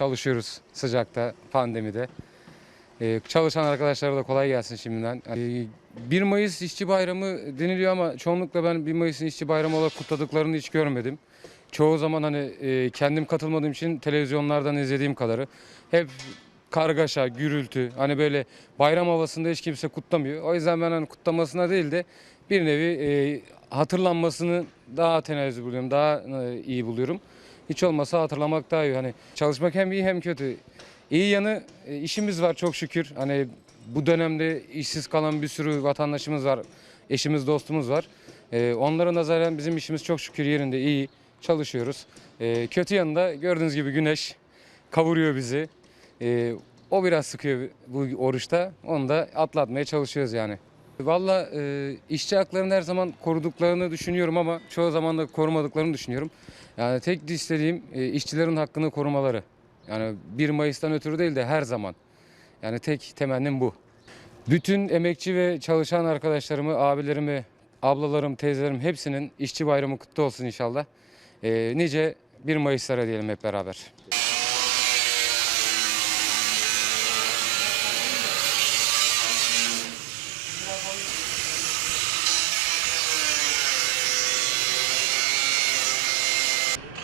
Çalışıyoruz sıcakta, pandemide. Ee, çalışan arkadaşlara da kolay gelsin şimdiden. Ee, 1 Mayıs İşçi Bayramı deniliyor ama çoğunlukla ben 1 Mayıs'ın İşçi Bayramı olarak kutladıklarını hiç görmedim. Çoğu zaman hani e, kendim katılmadığım için televizyonlardan izlediğim kadarı hep kargaşa, gürültü, hani böyle bayram havasında hiç kimse kutlamıyor. O yüzden ben hani kutlamasına değil de bir nevi e, hatırlanmasını daha tenezzül buluyorum, daha e, iyi buluyorum. Hiç olmasa hatırlamak daha iyi. Hani çalışmak hem iyi hem kötü. İyi yanı e, işimiz var çok şükür. Hani bu dönemde işsiz kalan bir sürü vatandaşımız var. Eşimiz, dostumuz var. E, onların nazaran bizim işimiz çok şükür yerinde iyi. Çalışıyoruz. E, kötü yanında gördüğünüz gibi güneş kavuruyor bizi. E, o biraz sıkıyor bu oruçta. Onu da atlatmaya çalışıyoruz yani. Valla e, işçi haklarını her zaman koruduklarını düşünüyorum ama çoğu zaman da korumadıklarını düşünüyorum. Yani tek istediğim e, işçilerin hakkını korumaları. Yani 1 Mayıs'tan ötürü değil de her zaman. Yani tek temennim bu. Bütün emekçi ve çalışan arkadaşlarımı, abilerimi, ablalarım, teyzelerim hepsinin işçi bayramı kutlu olsun inşallah. E, nice 1 Mayıs'lara diyelim hep beraber.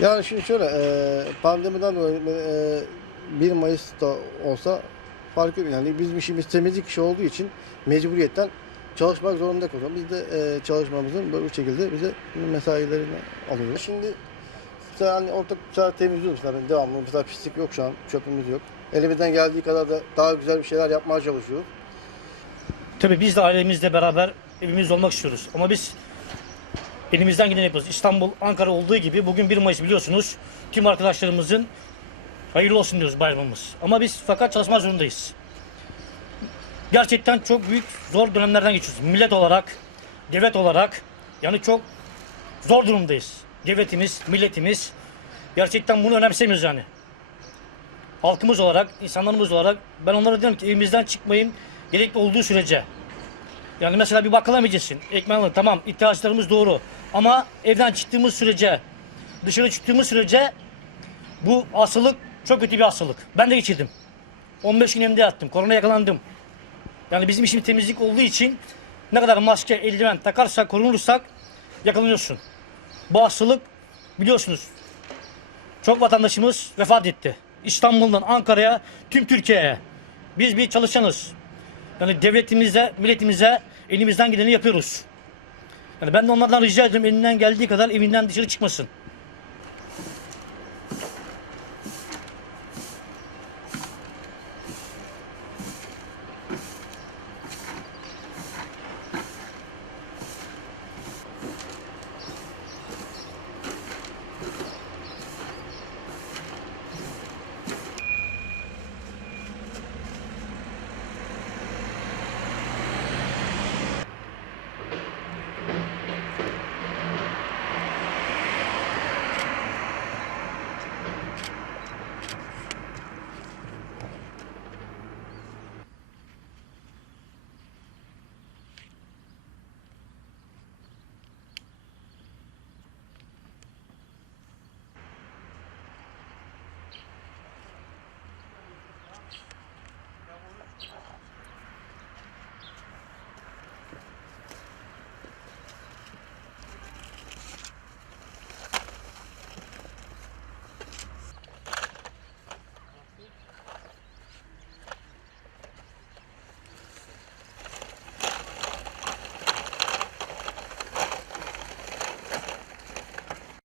Yani şimdi şöyle, e, pandemiden dolayı e, 1 Mayıs'ta olsa fark etmiyor. Yani bizim işimiz temizlik işi olduğu için mecburiyetten çalışmak zorunda kalıyoruz. Biz de e, çalışmamızın böyle bu şekilde bize mesailerini alıyoruz. Şimdi mesela hani ortak mesela temizliyoruz hani devamlı. Mesela pislik yok şu an, çöpümüz yok. Elimizden geldiği kadar da daha güzel bir şeyler yapmaya çalışıyoruz. Tabii biz de ailemizle beraber evimizde olmak istiyoruz. Ama biz elimizden gideni yapıyoruz. İstanbul, Ankara olduğu gibi bugün 1 Mayıs biliyorsunuz. Tüm arkadaşlarımızın hayırlı olsun diyoruz bayramımız. Ama biz fakat çalışmak zorundayız. Gerçekten çok büyük zor dönemlerden geçiyoruz. Millet olarak, devlet olarak yani çok zor durumdayız. Devletimiz, milletimiz gerçekten bunu önemsemiyoruz yani. Halkımız olarak, insanlarımız olarak ben onlara diyorum ki evimizden çıkmayın gerekli olduğu sürece. Yani mesela bir bakkala mı gideceksin? Ekmeği alın. Tamam ihtiyaçlarımız doğru. Ama evden çıktığımız sürece, dışarı çıktığımız sürece bu hastalık çok kötü bir hastalık. Ben de geçirdim. 15 gün evde yattım. Korona yakalandım. Yani bizim işimiz temizlik olduğu için ne kadar maske, eldiven takarsak, korunursak yakalanıyorsun. Bu hastalık biliyorsunuz çok vatandaşımız vefat etti. İstanbul'dan Ankara'ya, tüm Türkiye'ye. Biz bir çalışanız. Yani devletimize, milletimize elimizden geleni yapıyoruz. Yani ben de onlardan rica ediyorum elinden geldiği kadar evinden dışarı çıkmasın.